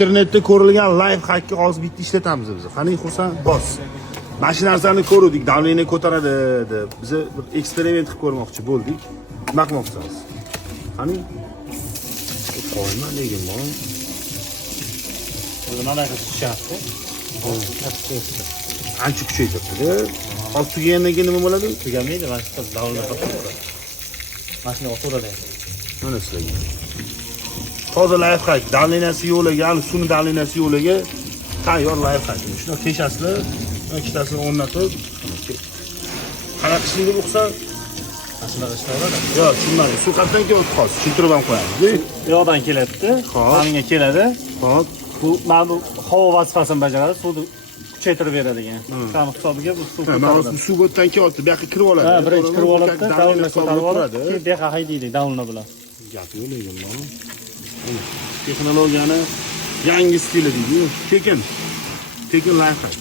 Internetda ko'rilgan live hackni hozir bitta ishlatamiz biz. Qani Xusan bos. Mana shu narsani ko'rdik, davleniya ko'taradi deb. Biz bir eksperiment qilib ko'rmoqchi bo'ldik. Nima qilmoqchimiz? Qani? Qo'yma lekin bu. Mana qilib tushyapti. Ancha kuchaytirdi. Hozir tugagandan keyin nima bo'ladi? Tugamaydi, mana shu davlat topadi. Mashina o'tiradi. Mana sizlarga. Toza live hack, davleniyasi yo'liga, hali suvni davleniyasi yo'liga tayyor live hack. Shuni teshasizlar, ikkitasini o'rnatib, qanaqa qilishga bo'lsa, Mashina ishlayveradi. yo'q, tushunmadim. Suv qatdan kelyapti hozir, tushuntirib ham qo'yamiz. Bu yoqdan keladi, menga keladi. Hop, Bu mana bu havo vazifasini bajaradi, suvni kuchaytirib beradigan. Qani hisobiga bu suv mana ko'taradi. bu suv o'tdan kelyapti, bu yoqqa kirib oladi. Ha, birinchi kirib oladi, davlatni ko'tarib oladi. oladi. Bu yoqqa haydaydi davlatni bilan. Gap yo'q lekin bu. Texnologiyani yangi stili deydi. Tekin live hack.